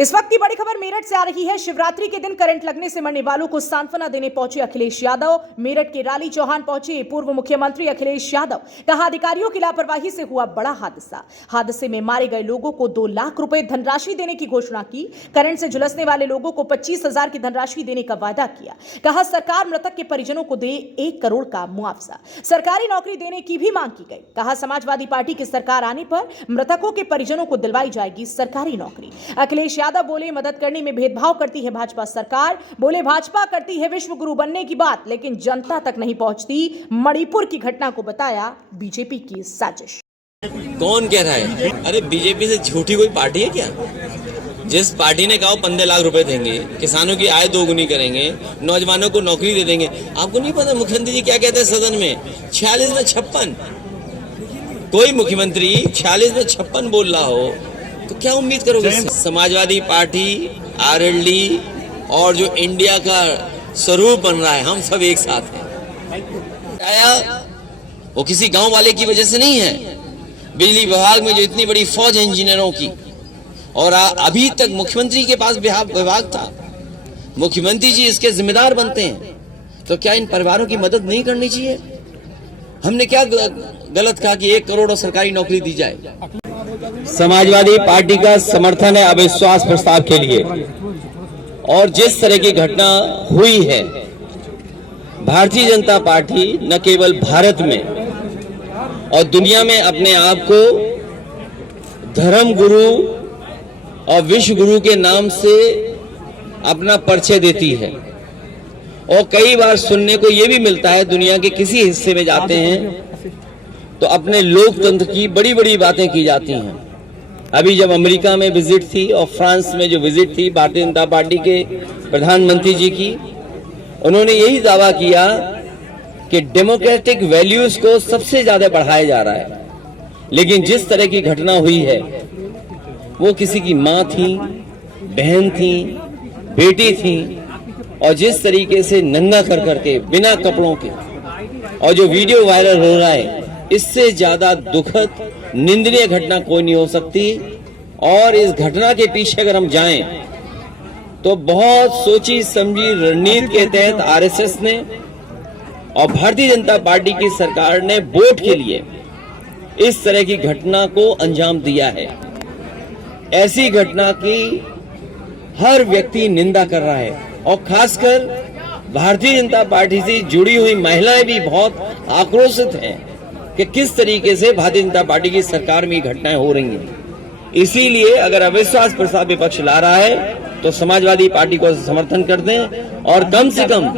इस वक्त की बड़ी खबर मेरठ से आ रही है। शिवरात्रि के दिन करंट लगने से मरने वालों को सांत्वना देने पहुंचे अखिलेश यादव। मेरठ के राली चौहान पहुंचे पूर्व मुख्यमंत्री अखिलेश यादव। कहा, अधिकारियों की लापरवाही से हुआ बड़ा हादसा। हादसे में मारे गए लोगों को 2 लाख रुपए धनराशि देने की घोषणा की। करंट से झुलसने वाले लोगों को 25,000 की धनराशि देने का वादा किया। कहा, सरकार मृतक के परिजनों को दे 1 करोड़ का मुआवजा। सरकारी नौकरी देने की भी मांग की गई। कहा, समाजवादी पार्टी की सरकार आने पर मृतकों के परिजनों को दिलवाई जाएगी सरकारी नौकरी। अखिलेश यादव बोले, मदद करने में भेदभाव करती है भाजपा सरकार। बोले, भाजपा करती है विश्व गुरु बनने की बात, लेकिन जनता तक नहीं पहुंचती। मणिपुर की घटना को बताया बीजेपी की साजिश। कौन कह रहा है? अरे बीजेपी से झूठी कोई पार्टी है क्या? जिस पार्टी ने कहा 15 लाख रुपए देंगे, किसानों की आय दोगुनी करेंगे, नौजवानों को नौकरी दे देंगे। आपको नहीं पता मुख्यमंत्री जी क्या कहते हैं सदन में? 46 में 56। कोई मुख्यमंत्री 46 में 56 बोल रहा हो तो क्या उम्मीद करोगे? समाजवादी पार्टी, आरएलडी और जो इंडिया का स्वरूप बन रहा है, हम सब एक साथ हैं। आया वो किसी गांव वाले की वजह से नहीं है। बिजली विभाग में जो इतनी बड़ी फौज है इंजीनियरों की, और अभी तक मुख्यमंत्री के पास विभाग था, मुख्यमंत्री जी इसके जिम्मेदार बनते हैं, तो क्या इन परिवारों की मदद नहीं करनी चाहिए? हमने क्या गलत कहा कि 1 करोड़ और सरकारी नौकरी दी जाए? समाजवादी पार्टी का समर्थन है अविश्वास प्रस्ताव के लिए। और जिस तरह की घटना हुई है, भारतीय जनता पार्टी न केवल भारत में और दुनिया में अपने आप को धर्म गुरु और विश्व गुरु के नाम से अपना परिचय देती है। और कई बार सुनने को यह भी मिलता है, दुनिया के किसी हिस्से में जाते हैं तो अपने लोकतंत्र की बड़ी बड़ी बातें की जाती हैं। अभी जब अमेरिका में विजिट थी और फ्रांस में जो विजिट थी भारतीय जनता पार्टी के प्रधानमंत्री जी की, उन्होंने यही दावा किया कि डेमोक्रेटिक वैल्यूज को सबसे ज्यादा बढ़ाया जा रहा है। लेकिन जिस तरह की घटना हुई है, वो किसी की मां थी, बहन थी, बेटी थी, और जिस तरीके से नंगा कर करके बिना कपड़ों के, और जो वीडियो वायरल हो रहा है, इससे ज्यादा दुखद निंदनीय घटना कोई नहीं हो सकती। और इस घटना के पीछे अगर हम जाएं तो बहुत सोची समझी रणनीति के तहत आरएसएस ने और भारतीय जनता पार्टी की सरकार ने वोट के लिए इस तरह की घटना को अंजाम दिया है। ऐसी घटना की हर व्यक्ति निंदा कर रहा है, और खासकर भारतीय जनता पार्टी से जुड़ी हुई महिलाएं भी बहुत आक्रोशित हैं कि किस तरीके से भारतीय जनता पार्टी की सरकार में घटनाएं हो रही हैं। इसीलिए अगर अविश्वास प्रस्ताव विपक्ष ला रहा है तो समाजवादी पार्टी को समर्थन कर दें, और कम से कम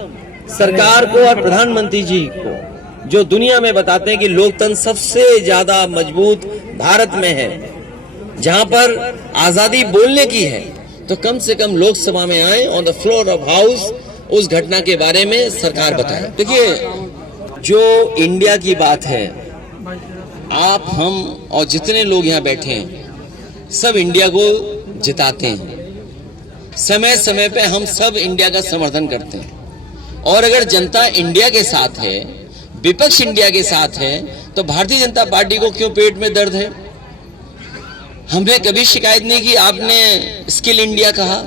सरकार को और प्रधानमंत्री जी को, जो दुनिया में बताते हैं कि लोकतंत्र सबसे ज्यादा मजबूत भारत में है, जहां पर आजादी बोलने की है, तो कम से कम लोकसभा में आए, on the floor of house उस घटना के बारे में सरकार बताए। देखिए, जो इंडिया की बात है, आप, हम और जितने लोग यहाँ बैठे हैं, सब इंडिया को जिताते हैं। समय समय पे हम सब इंडिया का समर्थन करते हैं। और अगर जनता इंडिया के साथ है, विपक्ष इंडिया के साथ है, तो भारतीय जनता पार्टी को क्यों पेट में दर्द है? हमने कभी शिकायत नहीं की आपने स्किल इंडिया कहा,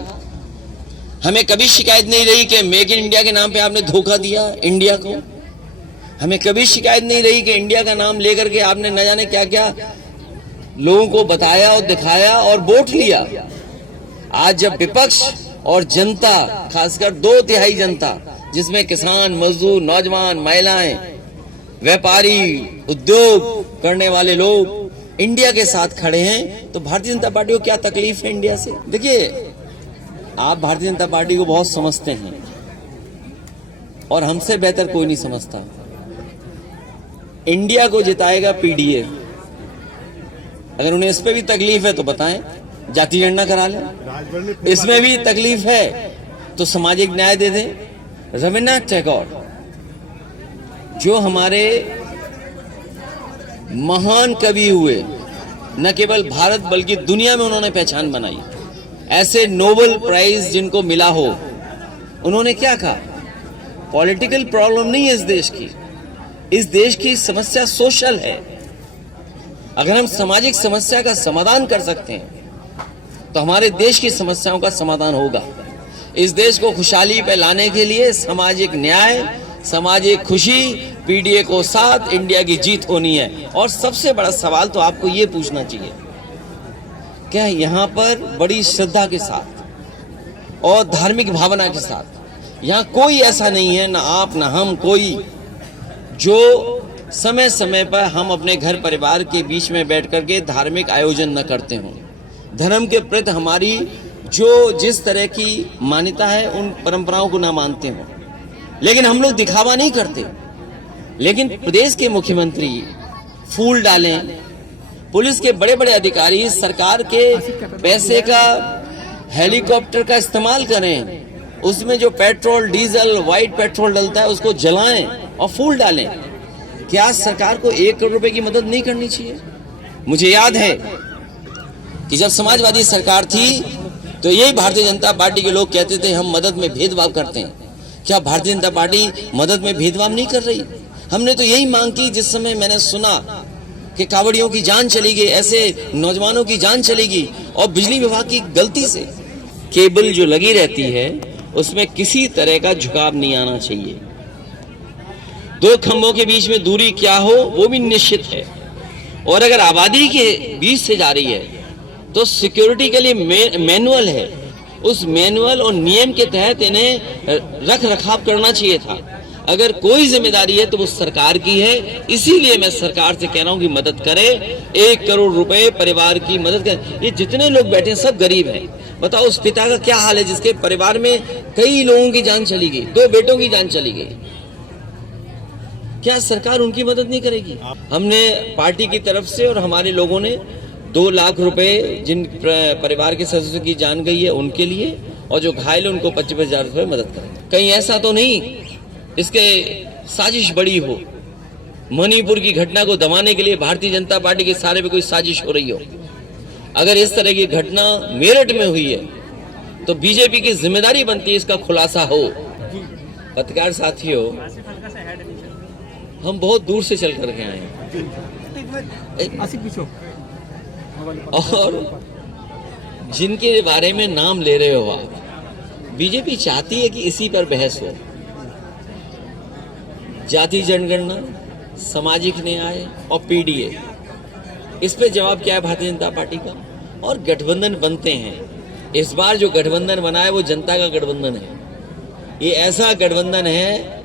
हमें कभी शिकायत नहीं रही कि मेक इन इंडिया के नाम पे आपने धोखा दिया इंडिया को, हमें कभी शिकायत नहीं रही कि इंडिया का नाम लेकर के आपने न जाने क्या क्या लोगों को बताया और दिखाया और वोट लिया। आज जब विपक्ष और जनता, खासकर 2/3 जनता, जिसमें किसान, मजदूर, नौजवान, महिलाएं, व्यापारी, उद्योग करने वाले लोग इंडिया के साथ खड़े हैं, तो भारतीय जनता पार्टी को क्या तकलीफ है इंडिया से? देखिए, आप भारतीय जनता पार्टी को बहुत समझते हैं और हमसे बेहतर कोई नहीं समझता। इंडिया को जिताएगा पीडीएफ। अगर उन्हें इस पे भी तकलीफ है तो बताएं, जाति गणना करा लें। इसमें भी तकलीफ है तो सामाजिक न्याय दे दें। रविन्द्रनाथ टैगोर, जो हमारे महान कवि हुए, न केवल भारत बल्कि दुनिया में उन्होंने पहचान बनाई, ऐसे नोबेल प्राइज जिनको मिला हो, उन्होंने क्या कहा? पॉलिटिकल प्रॉब्लम नहीं है इस देश की समस्या सोशल है। अगर हम सामाजिक समस्या का समाधान कर सकते हैं तो हमारे देश की समस्याओं का समाधान होगा। इस देश को खुशहाली पे लाने के लिए सामाजिक न्याय, सामाजिक खुशी, पीडीए को साथ इंडिया की जीत होनी है। और सबसे बड़ा सवाल तो आपको ये पूछना चाहिए, क्या यहाँ पर बड़ी श्रद्धा के साथ और धार्मिक भावना के साथ, यहाँ कोई ऐसा नहीं है, ना आप ना हम, कोई जो समय समय पर हम अपने घर परिवार के बीच में बैठ करके धार्मिक आयोजन न करते हों। धर्म के प्रति हमारी जो जिस तरह की मान्यता है उन परंपराओं को ना मानते हों, लेकिन हम लोग दिखावा नहीं करते। लेकिन प्रदेश के मुख्यमंत्री फूल डालें, पुलिस के बड़े बड़े अधिकारी सरकार के पैसे का हेलीकॉप्टर का इस्तेमाल करें, उसमें जो पेट्रोल डीजल व्हाइट पेट्रोल डलता है उसको जलाएं और फूल डालें। क्या सरकार को 1 करोड़ रुपए की मदद नहीं करनी चाहिए? मुझे याद है कि जब समाजवादी सरकार थी तो यही भारतीय जनता पार्टी के लोग कहते थे हम मदद में भेदभाव करते हैं। क्या भारतीय जनता पार्टी मदद में भेदभाव नहीं कर रही? हमने तो यही मांग की जिस समय मैंने सुना कि कांवड़ियों की जान चली गई, ऐसे नौजवानों की जान चली गई और बिजली विभाग की गलती से केबल जो लगी रहती है उसमें किसी तरह का झुकाव नहीं आना चाहिए। 2 खंभों के बीच में दूरी क्या हो वो भी निश्चित है। और अगर आबादी के बीच से जा रही है तो सिक्योरिटी के लिए मैनुअल है, उस मैनुअल और नियम के तहत इन्हें रख रखाव करना चाहिए था। अगर कोई जिम्मेदारी है तो वो सरकार की है। इसीलिए मैं सरकार से कह रहा हूं कि मदद करे, 1 करोड़ रुपए परिवार की मदद करें। ये जितने लोग बैठे हैं सब गरीब हैं। बताओ उस पिता का क्या हाल है जिसके परिवार में कई लोगों की जान चली गई, 2 बेटों की जान चली गई। क्या सरकार उनकी मदद नहीं करेगी? हमने पार्टी की तरफ से और हमारे लोगों ने 2 लाख रुपए जिन परिवार के सदस्यों की जान गई है उनके लिए, और जो घायल है उनको 25,000 रुपए मदद करें। कहीं ऐसा तो नहीं इसके साजिश बड़ी हो, मणिपुर की घटना को दबाने के लिए भारतीय जनता पार्टी के सारे पे कोई साजिश हो रही हो। अगर इस तरह की घटना मेरठ में हुई है तो बीजेपी की जिम्मेदारी बनती है इसका खुलासा हो। पत्रकार साथियों, हम बहुत दूर से चल करके आए हैं और जिनके बारे में नाम ले रहे हो आप, बीजेपी चाहती है कि इसी पर बहस हो। जाति जनगणना, सामाजिक न्याय और पीडीए, इस पे जवाब क्या है भारतीय जनता पार्टी का? और गठबंधन बनते हैं। इस बार जो गठबंधन बना है वो जनता का गठबंधन है। ये ऐसा गठबंधन है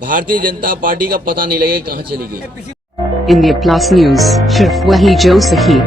भारतीय जनता पार्टी का पता नहीं लगेगा कहां चली गई। इंडिया प्लस न्यूज, सिर्फ वही जो सही।